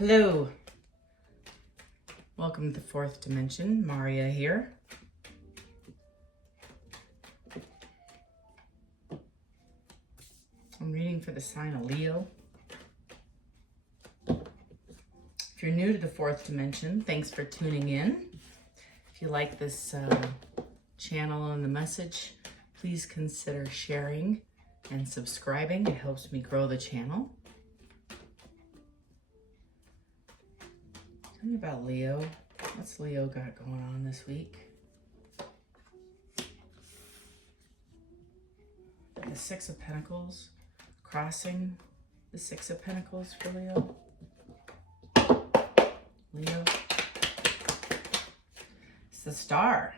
Hello. Welcome to the fourth dimension. Maria here. I'm reading for the sign of Leo. If you're new to the fourth dimension, thanks for tuning in. If you like this channel and the message, please consider sharing and subscribing. It helps me grow the channel. Tell me about Leo. What's Leo got going on this week? The Six of Pentacles, crossing the Six of Pentacles for Leo. Leo. It's the Star.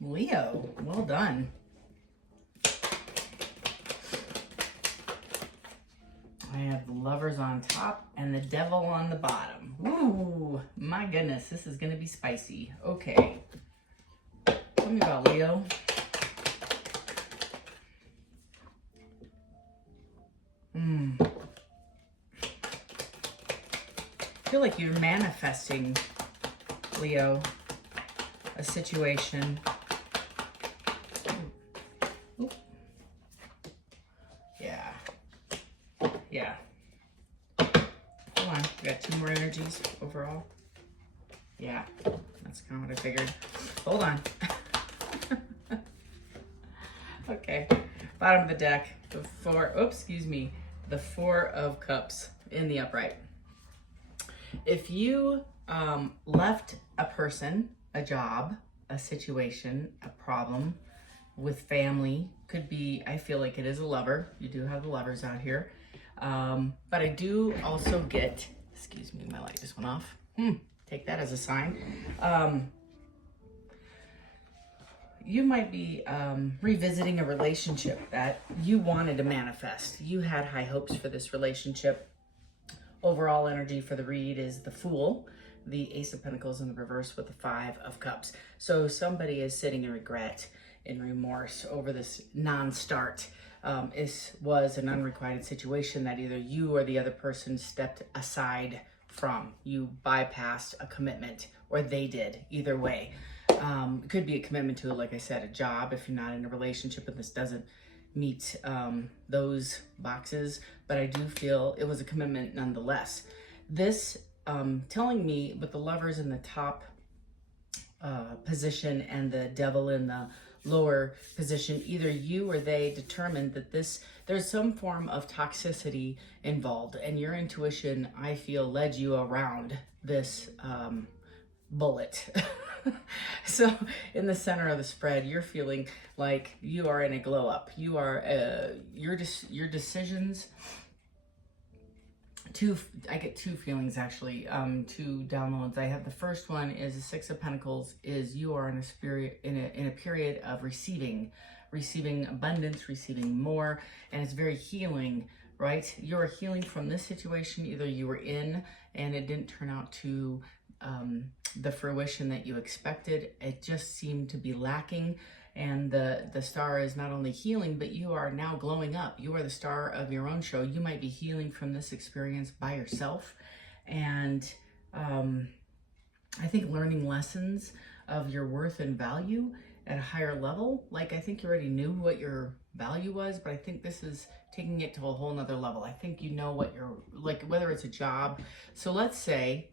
Leo, well done. I have the Lovers on top and the Devil on the bottom. Ooh, my goodness, this is going to be spicy. Okay. Tell me about Leo. I feel like you're manifesting, Leo, a situation. Ooh. Yeah. Hold on. We got two more energies overall. Yeah. That's kind of what I figured. Hold on. Okay. Bottom of the deck. The Four of Cups in the upright. If you left a person, a job, a situation, a problem with family, could be, I feel like it is a lover. You do have the lovers out here. But I do also get, excuse me, my light just went off. Take that as a sign. You might be revisiting a relationship that you wanted to manifest. You had high hopes for this relationship. Overall energy for the read is the Fool, the Ace of Pentacles in the reverse with the Five of Cups. So somebody is sitting in regret and remorse over this non-start. This was an unrequited situation that either you or the other person stepped aside from. You bypassed a commitment, or they did, either way. It could be a commitment to, like I said, a job if you're not in a relationship and this doesn't meet those boxes, but I do feel it was a commitment nonetheless. This telling me with the Lovers in the top position and the Devil in the lower position, either you or they determined that there's some form of toxicity involved, and your intuition, I feel, led you around this bullet. So in the center of the spread, you're feeling like you are in a glow up. You are your decisions. I get two feelings actually, two downloads. I have the first one is the Six of Pentacles, is you are in a spirit in a period of receiving abundance, receiving more, and it's very healing, right? You're healing from this situation either you were in and it didn't turn out to the fruition that you expected. It just seemed to be lacking. And the star is not only healing, but you are now glowing up. You are the star of your own show. You might be healing from this experience by yourself. And I think learning lessons of your worth and value at a higher level. Like, I think you already knew what your value was, but I think this is taking it to a whole nother level. I think you know what you're, like, whether it's a job. So let's say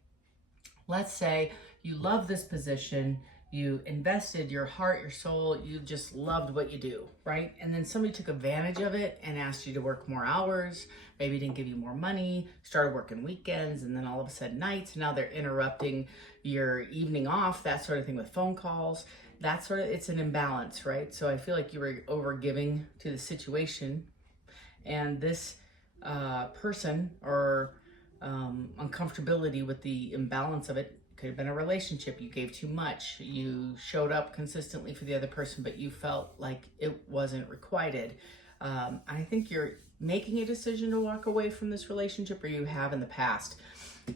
you love this position, you invested your heart, your soul, you just loved what you do, right? And then somebody took advantage of it and asked you to work more hours, maybe didn't give you more money, started working weekends, and then all of a sudden nights. Now they're interrupting your evening off, that sort of thing, with phone calls. That sort of, it's an imbalance, right? So I feel like you were over-giving to the situation, and this person, or uncomfortability with the imbalance of it, could have been a relationship. You gave too much. You showed up consistently for the other person, but you felt like it wasn't requited. I think you're making a decision to walk away from this relationship, or you have in the past.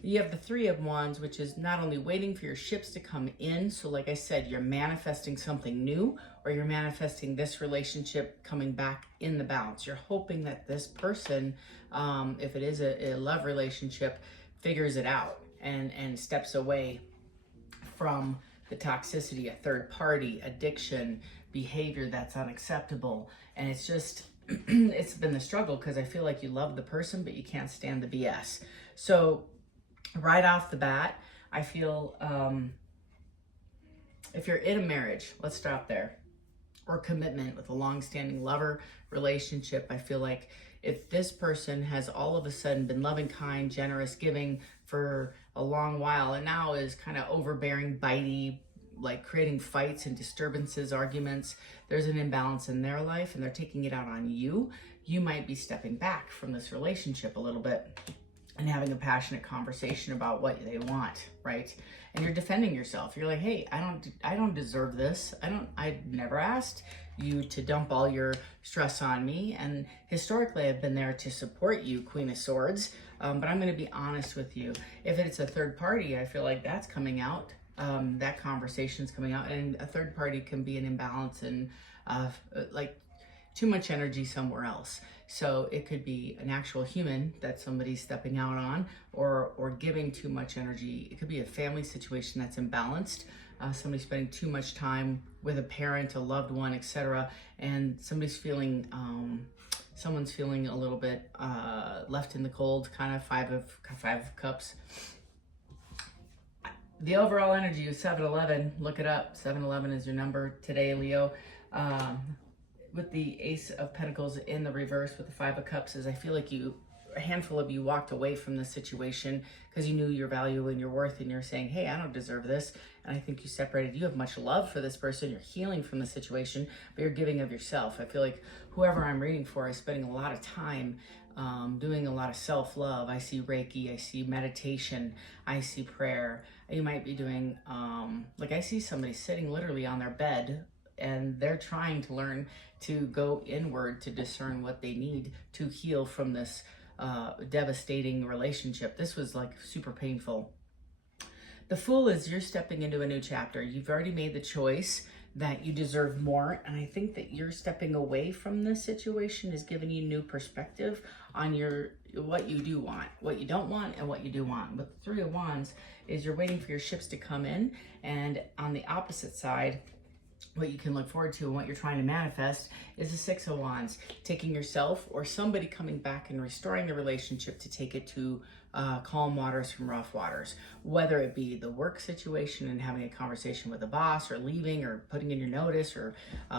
You have the Three of Wands, which is not only waiting for your ships to come in. So like I said, you're manifesting something new, or you're manifesting this relationship coming back in the balance. You're hoping that this person, if it is a love relationship, figures it out and steps away from the toxicity, a third party, addiction, behavior that's unacceptable. And it's just, it's been the struggle because I feel like you love the person, but you can't stand the BS. So right off the bat, I feel if you're in a marriage, let's stop there, or commitment with a long-standing lover relationship, I feel like if this person has all of a sudden been loving, kind, generous, giving for a long while, and now is kind of overbearing, bitey, like creating fights and disturbances, arguments, there's an imbalance in their life and they're taking it out on you, you might be stepping back from this relationship a little bit and having a passionate conversation about what they want, right? And you're defending yourself. You're like, hey, I don't deserve this. I never asked you to dump all your stress on me. And historically, I've been there to support you, Queen of Swords. But I'm going to be honest with you. If it's a third party, I feel like that's coming out. That conversation's coming out, and a third party can be an imbalance and like too much energy somewhere else. So it could be an actual human that somebody's stepping out on, or giving too much energy. It could be a family situation that's imbalanced. Somebody spending too much time with a parent, a loved one, etc. And someone's feeling a little bit left in the cold, kind of five of cups. The overall energy is 7-11. Look it up. 7-11 is your number today, Leo. With the Ace of Pentacles in the reverse with the 5 of Cups, is I feel like a handful of you walked away from the situation because you knew your value and your worth, and you're saying, hey, I don't deserve this. And I think you separated. You have much love for this person. You're healing from the situation, but you're giving of yourself. I feel like whoever I'm reading for is spending a lot of time doing a lot of self-love. I see Reiki, I see meditation, I see prayer. You might be doing, like I see somebody sitting literally on their bed and they're trying to learn to go inward to discern what they need to heal from this devastating relationship. This was like super painful. The Fool is you're stepping into a new chapter. You've already made the choice that you deserve more, and I think that you're stepping away from this situation is giving you new perspective on what you do want, what you don't want, and what you do want. But the 3 of Wands is you're waiting for your ships to come in, and on the opposite side, what you can look forward to and what you're trying to manifest is the 6 of Wands, taking yourself or somebody coming back and restoring the relationship to take it to calm waters from rough waters, whether it be the work situation and having a conversation with a boss, or leaving, or putting in your notice, or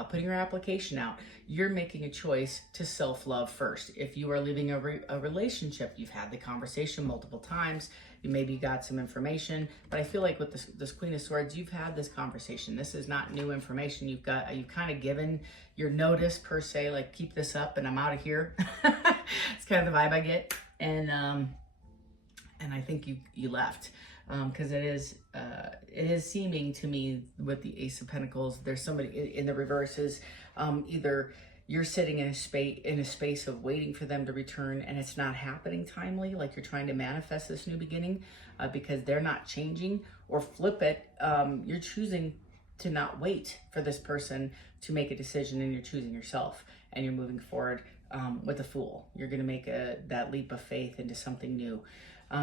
putting your application out. You're making a choice to self-love first. If you are leaving a relationship, you've had the conversation multiple times, you maybe got some information, but I feel like with this Queen of Swords, you've had this conversation. This is not new information. You've kind of given your notice per se, like keep this up and I'm out of here. It's kind of the vibe I get. And I think you left because it is seeming to me with the Ace of Pentacles, there's somebody in the reverses, either you're sitting in a space of waiting for them to return and it's not happening timely, like you're trying to manifest this new beginning because they're not changing, or flip it, you're choosing to not wait for this person to make a decision and you're choosing yourself and you're moving forward with the Fool. You're going to make that leap of faith into something new.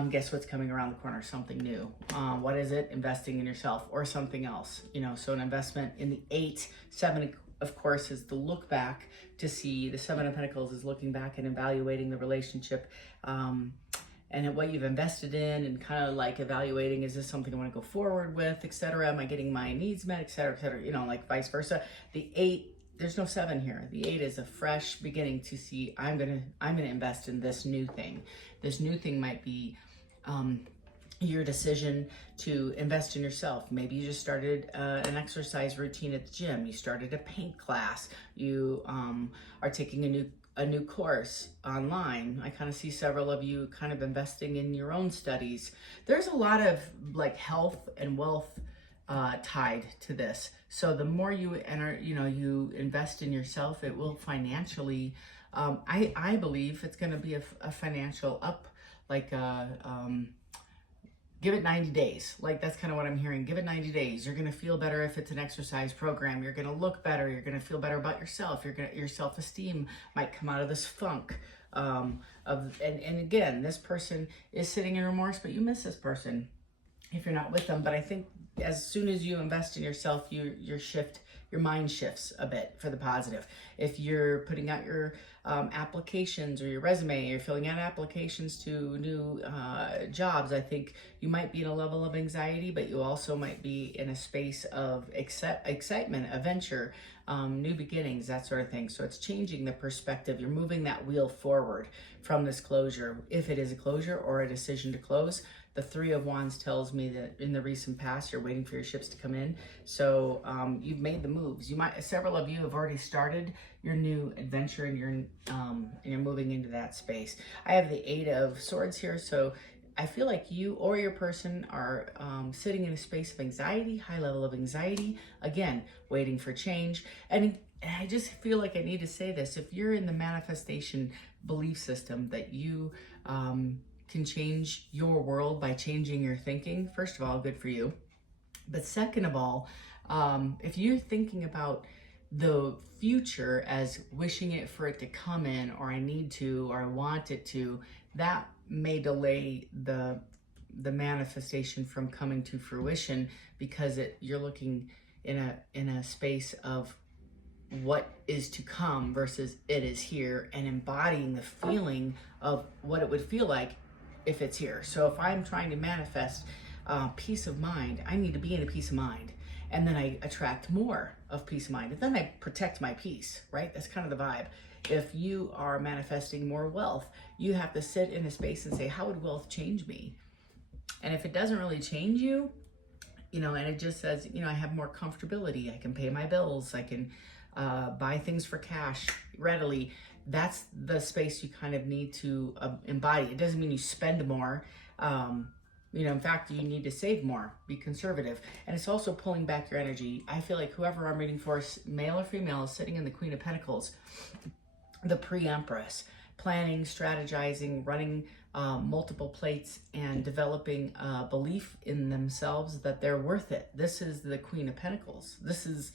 Guess what's coming around the corner? Something new. What is it? Investing in yourself or something else. So an investment in the 8. 7, of course, is the look back to see. The 7 of Pentacles is looking back and evaluating the relationship and what you've invested in, and kind of like evaluating, is this something I want to go forward with, etc. Am I getting my needs met, etc., etc. Like vice versa. The 8, there's no 7 here. The 8 is a fresh beginning to see, I'm gonna invest in this new thing. This new thing might be your decision to invest in yourself. Maybe you just started an exercise routine at the gym. You started a paint class. You are taking a new course online. I kind of see several of you kind of investing in your own studies. There's a lot of like health and wealth tied to this. So the more you you invest in yourself, it will financially, I believe it's going to be a financial up, like give it 90 days. Like that's kind of what I'm hearing. Give it 90 days. You're going to feel better if it's an exercise program. You're going to look better. You're going to feel better about yourself. Your self-esteem might come out of this funk. And again, this person is sitting in remorse, but you miss this person if you're not with them. But I think as soon as you invest in yourself, your mind shifts a bit for the positive. If you're putting out your applications or your resume, you're filling out applications to new jobs, I think you might be in a level of anxiety, but you also might be in a space of excitement, adventure, new beginnings, that sort of thing. So it's changing the perspective. You're moving that wheel forward from this closure, if it is a closure or a decision to close. The Three of Wands tells me that in the recent past, you're waiting for your ships to come in. So you've made the moves. Several of you have already started your new adventure, and you're moving into that space. I have the Eight of Swords here, so I feel like you or your person are sitting in a space of anxiety, high level of anxiety, again, waiting for change. And I just feel like I need to say this. If you're in the manifestation belief system that you can change your world by changing your thinking, first of all, good for you. But second of all, if you're thinking about the future as wishing it for it to come in, or I need to, or I want it to, that may delay the manifestation from coming to fruition, because you're looking in a space of what is to come versus it is here, and embodying the feeling of what it would feel like if it's here. So if I'm trying to manifest peace of mind, I need to be in a peace of mind, and then I attract more of peace of mind, and then I protect my peace, right? That's kind of the vibe. If you are manifesting more wealth, you have to sit in a space and say, how would wealth change me? And if it doesn't really change you, and it just says, I have more comfortability, I can pay my bills, I can buy things for cash readily, that's the space you kind of need to embody. It doesn't mean you spend more. In fact, you need to save more, be conservative. And it's also pulling back your energy. I feel like whoever I'm reading for, male or female, is sitting in the Queen of Pentacles, the pre-Empress, planning, strategizing, running multiple plates, and developing a belief in themselves that they're worth it. This is the Queen of Pentacles. This is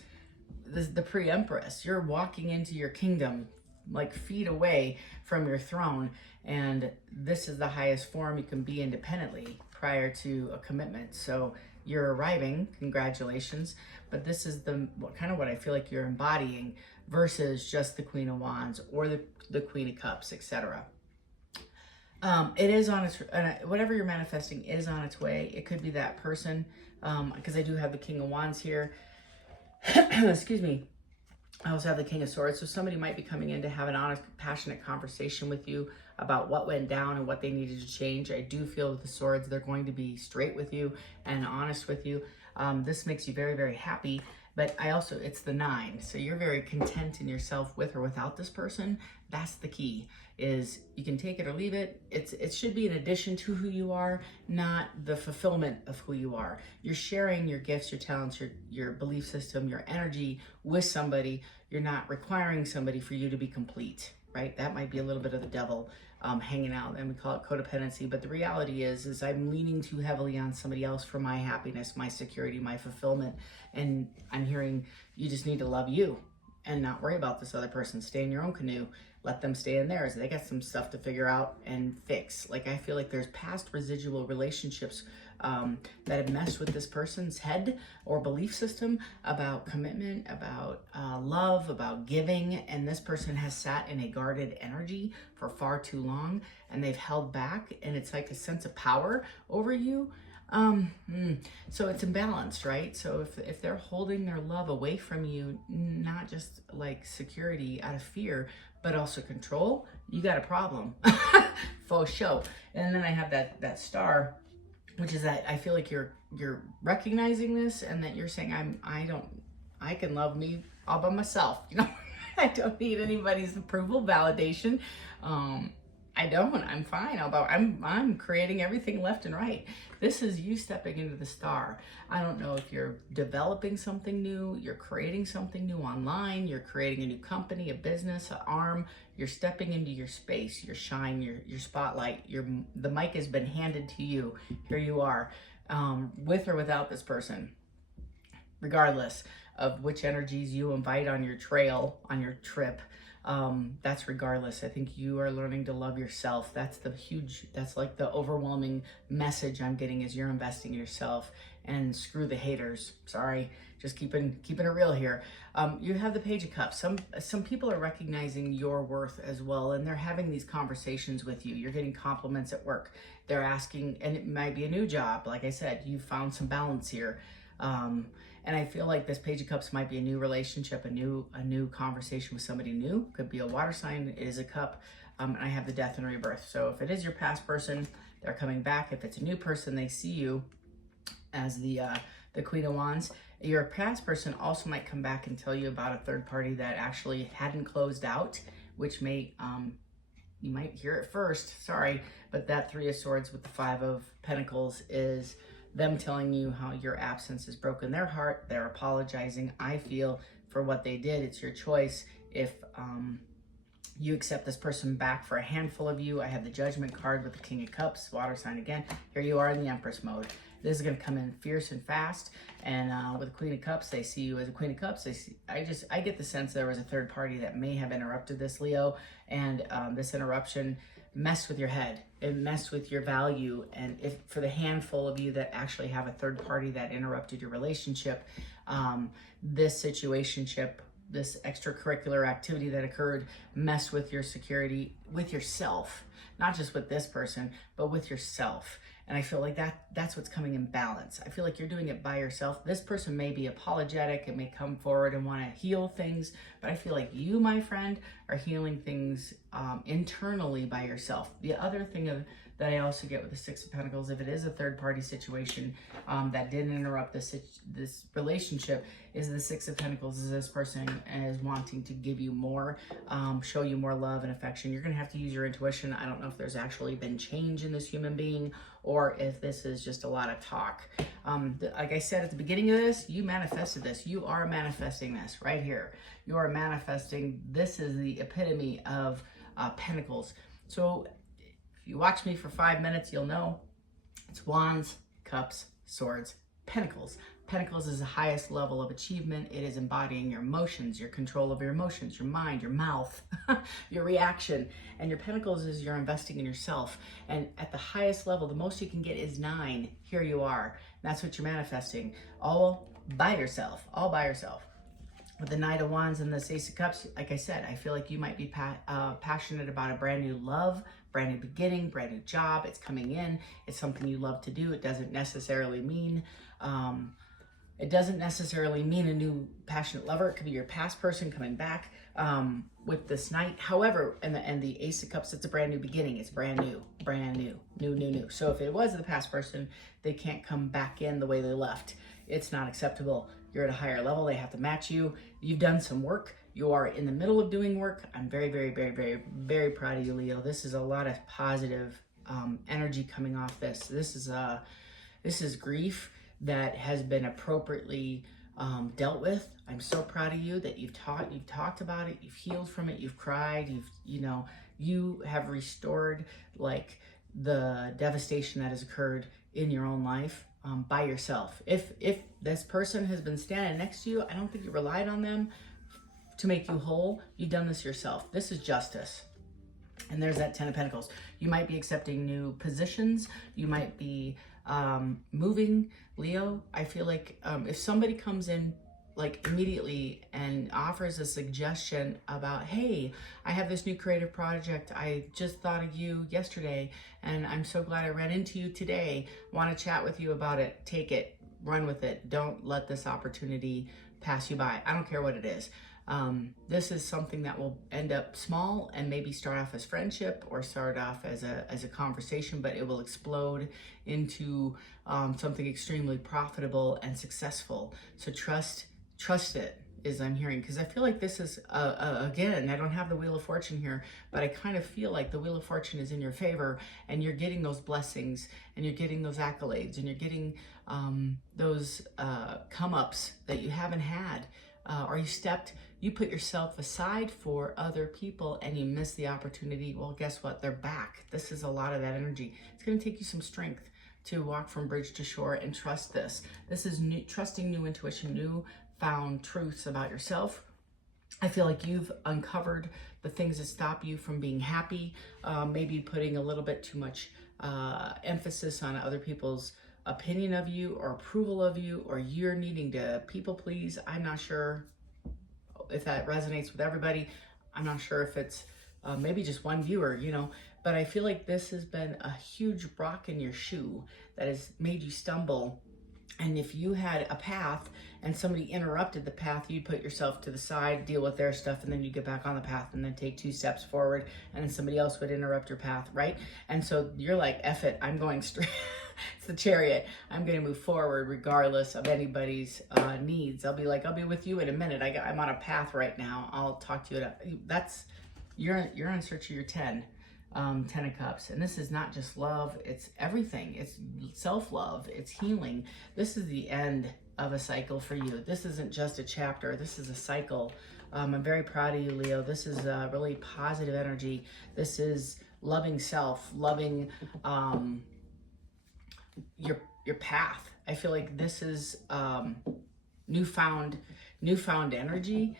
the pre-Empress. You're walking into your kingdom, like feet away from your throne, and this is the highest form you can be independently prior to a commitment. So you're arriving, congratulations, but this is what I feel like you're embodying, versus just the Queen of Wands or the Queen of Cups, etc. It is on its, whatever you're manifesting is on its way. It could be that person, because I do have the King of Wands here. Excuse me. I also have the King of Swords. So somebody might be coming in to have an honest, passionate conversation with you about what went down and what they needed to change. I do feel with the Swords, they're going to be straight with you and honest with you. This makes you very, very happy. But it's the 9. So you're very content in yourself with or without this person. That's the key, is you can take it or leave it. It should be an addition to who you are, not the fulfillment of who you are. You're sharing your gifts, your talents, your belief system, your energy with somebody. You're not requiring somebody for you to be complete, right? That might be a little bit of the devil hanging out, and we call it codependency. But the reality is I'm leaning too heavily on somebody else for my happiness, my security, my fulfillment. And I'm hearing you just need to love you and not worry about this other person. Stay in your own canoe. Let them stay in theirs. They got some stuff to figure out and fix. Like, I feel like there's past residual relationships that have messed with this person's head or belief system about commitment, about love, about giving. And this person has sat in a guarded energy for far too long, and they've held back, and it's like a sense of power over you. So it's imbalanced, right? So if they're holding their love away from you, not just like security out of fear, but also control, you got a problem. Faux show. And then I have that star, which is that I feel like you're recognizing this, and that you're saying, I can love me all by myself. I don't need anybody's approval, validation. I'm fine. I'm creating everything left and right. This is you stepping into the star. I don't know if you're developing something new, you're creating something new online, you're creating a new company, a business, an arm. You're stepping into your space, your shine, your spotlight. The mic has been handed to you. Here you are, with or without this person, regardless of which energies you invite on your trail, on your trip. That's regardless. I think you are learning to love yourself. That's like the overwhelming message I'm getting, is you're investing in yourself, and screw the haters. Sorry, just keeping it real here. You have the Page of Cups. Some people are recognizing your worth as well, and they're having these conversations with you. You're getting compliments at work. They're asking, and it might be a new job. Like I said, you found some balance here. And I feel like this Page of Cups might be a new relationship, a new conversation with somebody new. Could be a water sign. It is a cup. And I have the Death and Rebirth. So if it is your past person, they're coming back. If it's a new person, they see you as the Queen of Wands. Your past person also might come back and tell you about a third party that actually hadn't closed out, which may, you might hear it first, sorry, but that Three of Swords with the Five of Pentacles is them telling you how your absence has broken their heart. They're apologizing, I feel, for what they did. It's your choice if you accept this person back. For a handful of you, I have the Judgment card with the King of Cups, water sign again. Here you are in the Empress mode. This is going to come in fierce and fast. And with the Queen of Cups, they see you as a Queen of Cups. I get the sense there was a third party that may have interrupted this, Leo. And this interruption messed with your head. It messed with your value. And if for the handful of you that actually have a third party that interrupted your relationship, this situationship, this extracurricular activity that occurred, messed with your security, with yourself, not just with this person, but with yourself. And I feel like that's what's coming in balance. I feel like you're doing it by yourself. This person may be apologetic and may come forward and want to heal things, but I feel like you, my friend, are healing things internally by yourself. The other thing that I also get with the Six of Pentacles, if it is a third party situation that didn't interrupt this relationship, is the Six of Pentacles is this person is wanting to give you more, show you more love and affection. You're going to have to use your intuition. I don't know if there's actually been change in this human being, or if this is just a lot of talk. Like I said at the beginning of this, you manifested this. You are manifesting this right here. You are manifesting. This is the epitome of Pentacles. So if you watch me for 5 minutes, you'll know it's Wands, Cups, Swords, Pentacles. Pentacles is the highest level of achievement. It is embodying your emotions, your control of your emotions, your mind, your mouth, your reaction. And your Pentacles is you're investing in yourself. And at the highest level, the most you can get is 9. Here you are. That's what you're manifesting. All by yourself. All by yourself. With the Knight of Wands and the Ace of Cups, like I said, I feel like you might be passionate about a brand new love, brand new beginning, brand new job. It's coming in. It's something you love to do. It doesn't necessarily mean a new passionate lover. It could be your past person coming back with this Knight. However, and the Ace of Cups, it's a brand new beginning. It's brand new. New. So if it was the past person, they can't come back in the way they left. It's not acceptable. You're at a higher level. They have to match you. You've done some work. You are in the middle of doing work. I'm very, very, very, very, very proud of you, Leo. This is a lot of positive energy coming off this. This is grief that has been appropriately dealt with. I'm so proud of you that you've talked about it, you've healed from it, you've cried, you have restored like the devastation that has occurred in your own life by yourself. If this person has been standing next to you, I don't think you relied on them to make you whole. You've done this yourself. This is justice. And there's that Ten of Pentacles. You might be accepting new positions. You might be moving, Leo. I feel like if somebody comes in like immediately and offers a suggestion about, hey, I have this new creative project. I just thought of you yesterday and I'm so glad I ran into you today. Want to chat with you about it. Take it, run with it. Don't let this opportunity pass you by. I don't care what it is. This is something that will end up small and maybe start off as friendship or start off as a conversation, but it will explode into something extremely profitable and successful. So trust it, is I'm hearing, because I feel like this is again, I don't have the Wheel of Fortune here, but I kind of feel like the Wheel of Fortune is in your favor and you're getting those blessings and you're getting those accolades and you're getting those come-ups that you haven't had, or you put yourself aside for other people and you miss the opportunity. Well, guess what? They're back. This is a lot of that energy. It's going to take you some strength to walk from bridge to shore and trust this. This is trusting new intuition, new found truths about yourself I feel like you've uncovered the things that stop you from being happy, maybe putting a little bit too much emphasis on other people's opinion of you or approval of you, or you're needing to people please. I'm not sure if that resonates with everybody. I'm not sure if it's maybe just one viewer, you know, but I feel like this has been a huge rock in your shoe that has made you stumble. And if you had a path and somebody interrupted the path, you'd put yourself to the side, deal with their stuff, and then you get back on the path and then take 2 steps forward, and then somebody else would interrupt your path, right? And so you're like, F it, I'm going straight. It's the Chariot. I'm going to move forward regardless of anybody's needs. I'll be like, I'll be with you in a minute. I'm on a path right now. I'll talk to you. You're in search of your 10. 10 of Cups, and this is not just love, it's everything. It's self-love, it's healing. This is the end of a cycle for you. This isn't just a chapter, this is a cycle. I'm very proud of you, Leo. This is really positive energy. This is loving self, loving your path. I feel like this is newfound energy.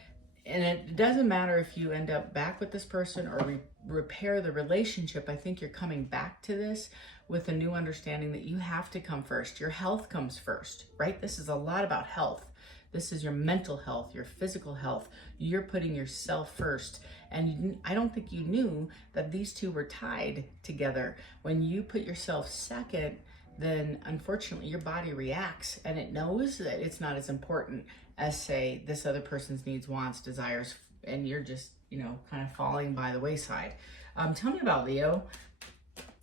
And it doesn't matter if you end up back with this person or repair the relationship. I think you're coming back to this with a new understanding that you have to come first. Your health comes first, right? This is a lot about health. This is your mental health, your physical health. You're putting yourself first. And I don't think you knew that these two were tied together. When you put yourself second, then unfortunately your body reacts and it knows that it's not as important as, say, this other person's needs, wants, desires, and you're just, you know, kind of falling by the wayside. Tell me about Leo.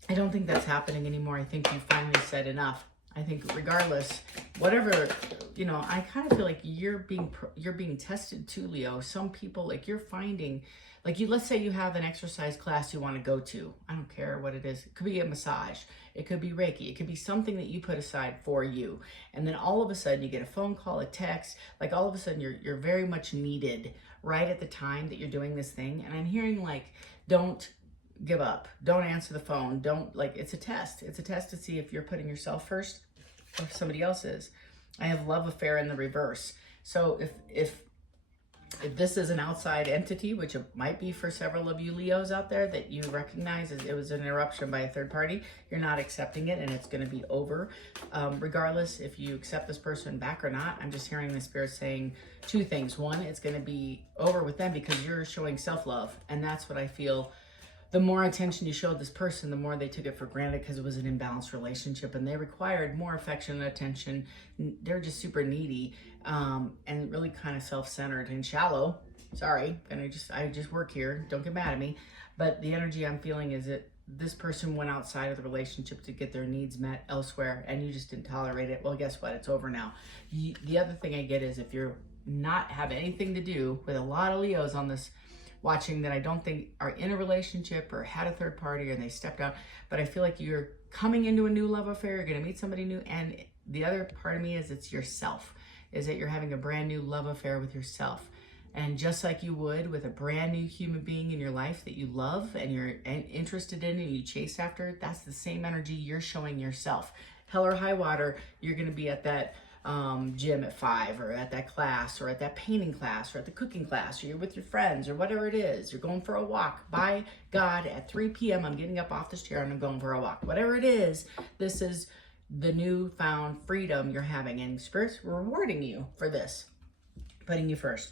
I don't think that's happening anymore. I think you finally said enough. I think regardless, whatever, you know, I kind of feel like you're being tested too, Leo. Some people, like, you're finding, like, let's say you have an exercise class you want to go to. I don't care what it is. It could be a massage. It could be Reiki. It could be something that you put aside for you. And then all of a sudden you get a phone call, a text, like all of a sudden you're very much needed right at the time that you're doing this thing. And I'm hearing, like, don't give up. Don't answer the phone. Don't, like, it's a test. It's a test to see if you're putting yourself first or if somebody else is. I have love affair in the reverse. So if this is an outside entity, which it might be for several of you Leos out there, that you recognize as it was an interruption by a third party, you're not accepting it and it's going to be over. Regardless if you accept this person back or not, I'm just hearing the spirit saying 2 things. One, it's going to be over with them because you're showing self-love. And that's what I feel. The more attention you showed this person, the more they took it for granted because it was an imbalanced relationship and they required more affection and attention. They're just super needy and really kind of self-centered and shallow. Sorry, and I just work here. Don't get mad at me. But the energy I'm feeling is that this person went outside of the relationship to get their needs met elsewhere and you just didn't tolerate it. Well, guess what? It's over now. The other thing I get is if you're not have anything to do with a lot of Leos on this watching that I don't think are in a relationship or had a third party or they stepped out, but I feel like you're coming into a new love affair, you're going to meet somebody new. And the other part of me is it's yourself, is that you're having a brand new love affair with yourself. And just like you would with a brand new human being in your life that you love and you're interested in and you chase after, that's the same energy you're showing yourself. Hell or high water, you're going to be at that gym at 5 or at that class or at that painting class or at the cooking class or you're with your friends or whatever it is. You're going for a walk. By God, at 3 p.m. I'm getting up off this chair and I'm going for a walk. Whatever it is, this is the newfound freedom you're having and Spirit's rewarding you for this, putting you first.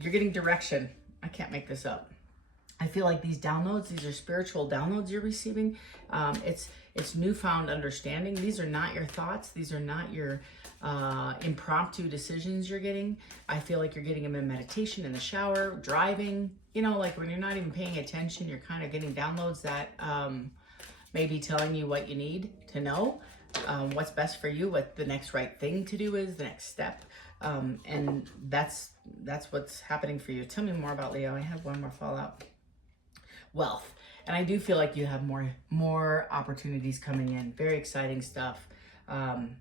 You're getting direction. I can't make this up. I feel like these downloads, these are spiritual downloads you're receiving. It's newfound understanding. These are not your thoughts. These are not your impromptu decisions you're getting. I feel like you're getting them in meditation, in the shower, driving. You know, like when you're not even paying attention, you're kind of getting downloads that may be telling you what you need to know, what's best for you, what the next right thing to do is, the next step. And that's what's happening for you. Tell me more about Leo. I have one more fallout. Wealth. And I do feel like you have more opportunities coming in. Very exciting stuff. And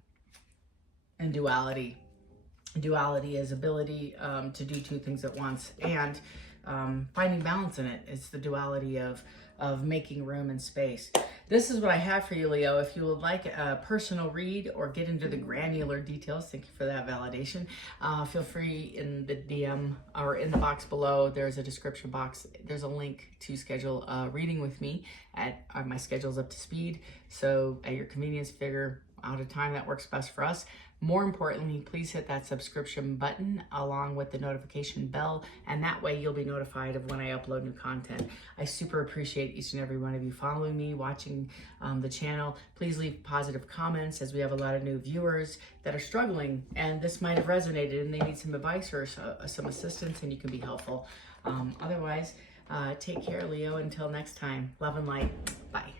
duality. Duality is ability to do 2 things at once and finding balance in it. It's the duality of of making room and space. This is what I have for you, Leo. If you would like a personal read or get into the granular details, thank you for that validation. Feel free in the DM or in the box below. There's a description box. There's a link to schedule a reading with me. My schedule's up to speed. So at your convenience, figure out a time that works best for us. More importantly, please hit that subscription button along with the notification bell, and that way you'll be notified of when I upload new content. I super appreciate each and every one of you following me, watching the channel. Please leave positive comments, as we have a lot of new viewers that are struggling, and this might have resonated and they need some advice or some assistance, and you can be helpful. Otherwise, take care, Leo. Until next time, love and light. Bye.